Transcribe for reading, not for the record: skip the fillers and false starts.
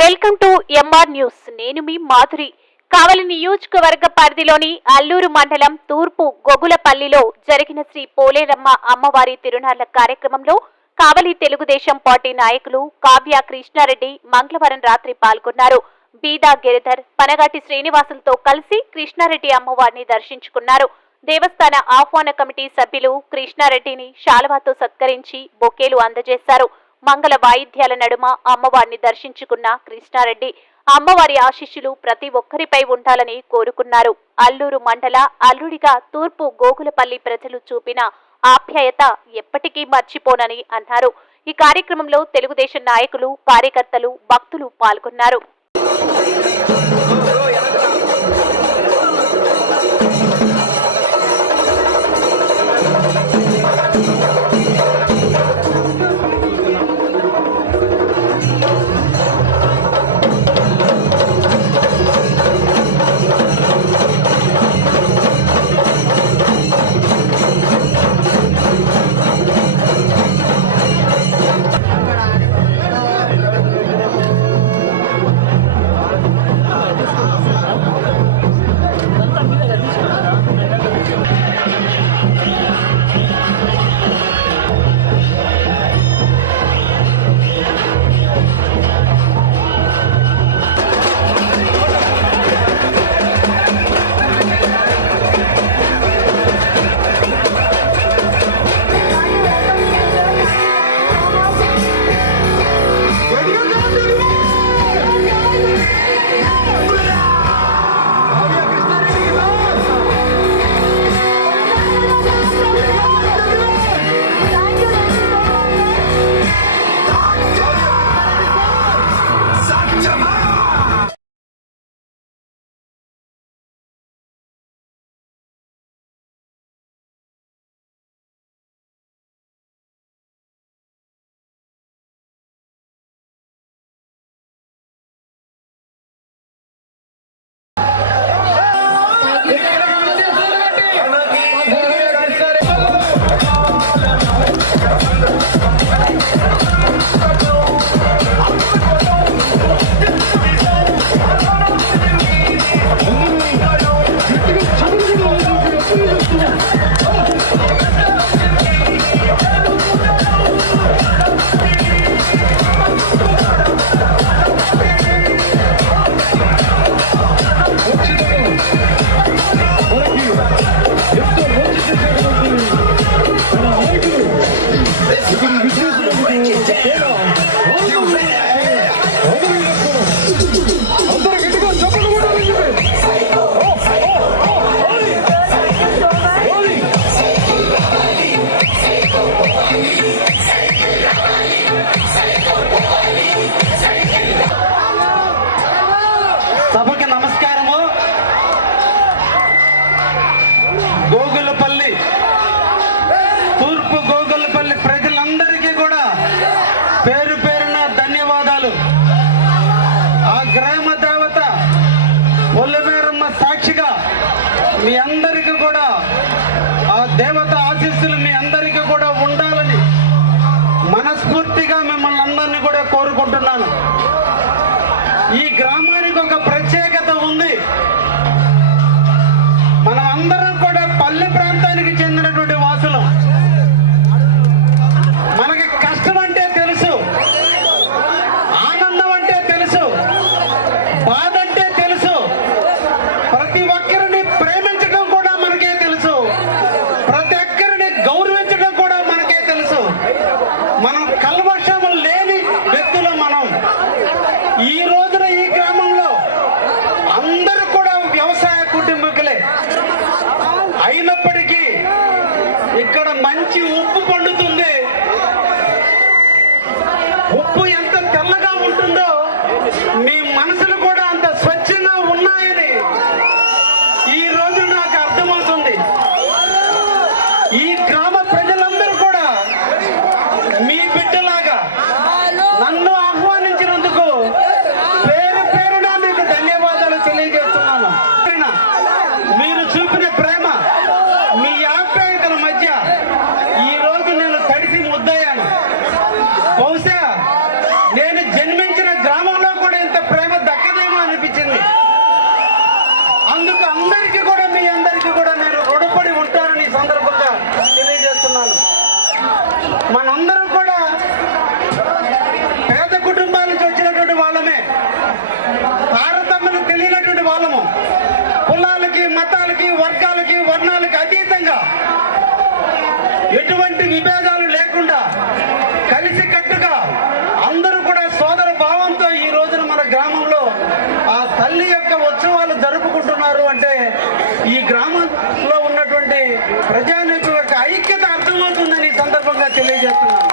Welcome to MR news. నేను మీ మాధురి. కావలి నియోజకవర్గ పరిధిలోని అల్లూరు మండలం తూర్పు గొగులపల్లిలో జరిగిన శ్రీ పోలేరమ్మ అమ్మవారి తిరునాళ్ల కార్యక్రమంలో కావలి తెలుగుదేశం పార్టీ నాయకులు కావ్య కృష్ణారెడ్డి మంగళవారం రాత్రి పాల్గొన్నారు. బీదా గిరిధర్, పనగాటి శ్రీనివాసులతో కలిసి కృష్ణారెడ్డి అమ్మవారిని దర్శించుకున్నారు. దేవస్థాన ఆహ్వాన కమిటీ సభ్యులు కృష్ణారెడ్డిని శాలువాతో సత్కరించి బొకేలు అందజేశారు. మంగళ వాయిద్యాల నడుమ అమ్మవారిని దర్శించుకున్న కృష్ణారెడ్డి అమ్మవారి ఆశీస్సులు ప్రతి ఒక్కరిపై ఉండాలని కోరుకున్నారు. అల్లూరు మండల అల్లుడిగా తూర్పు గోగులపల్లి ప్రజలు చూపిన ఆప్యాయత ఎప్పటికీ మర్చిపోనని అన్నారు. ఈ కార్యక్రమంలో తెలుగుదేశం నాయకులు, కార్యకర్తలు, భక్తులు పాల్గొన్నారు. సభకి నమస్కారము. గోగులపల్లి, తూర్పు గోగులపల్లి ప్రజలందరికీ కూడా పేరు పేరున ధన్యవాదాలు. ఆ గ్రామ దేవత పోలేరమ్మ సాక్షిగా మీ అందరికీ కూడా ఆ దేవత ఆశీస్సులు మీ అందరికీ కూడా ఉండాలని మనస్ఫూర్తిగా మిమ్మల్ని అందరినీ కూడా కోరుకుంటున్నాను. ఈ గ్రామానికి ఒక ప్రత్యేకత ఉంది. మనం అందరం కూడా పల్లె ప్రాంతానికి చెందినటువంటి వాసులం. మనకి కష్టం అంటే తెలుసు, ఆనందం అంటే తెలుసు, బాధ అంటే తెలుసు, ప్రతి ఒక్కరిని ప్రేమించడం కూడా మనకే తెలుసు, ప్రతి ఒక్కరిని గౌరవించడం కూడా మనకే తెలుసు. మనం కల్మషం లేని వ్యక్తులు మనం. ఈ రోజున ఈ గ్రామంలో అందరూ కూడా వ్యవసాయ కుటుంబీకులే అయినప్పటికీ ఇక్కడ మంచి ఉప్పు పండుతుంది. ఉప్పు ఎంత తెల్లగా ఉంటుందో మీ మనసులు కూడా అంత స్వచ్ఛంగా ఉన్నాయని ఈ రోజు నాకు అర్థమవుతుంది. ఈ గ్రామ ప్రజలందరూ కూడా మీ బిడ్డలాగా నన్ను ఆహ్వానించినందుకు పేరు పేరున మీకు ధన్యవాదాలు తెలియజేస్తున్నాను. మీరు చూపిన ప్రేమ, మీ ఆప్యాయతల మధ్య ఈ రోజు నేను తడిసి ముద్దయ్యాను. బహుశా మనందరం కూడా పేద కుటుంబాల నుంచి వచ్చినటువంటి వాళ్ళమే, తారతమ్యం తెలియనటువంటి వాళ్ళము, కులాలకి మతాలకి వర్గాలకి వర్ణాలకి అతీతంగా ఎటువంటి విభేదాలు లేకుండా కలిసి కట్టుగా అందరూ కూడా సోదర భావంతో ఈ రోజున మన గ్రామంలో ఆ తల్లి యొక్క ఉత్సవాలు జరుపుకుంటున్నారు అంటే ఈ గ్రామంలో ఉన్నటువంటి ప్రజానీకం యొక్క ఐక్యత అర్థమవుతుందని ఈ సందర్భంగా తెలియజేస్తున్నాను.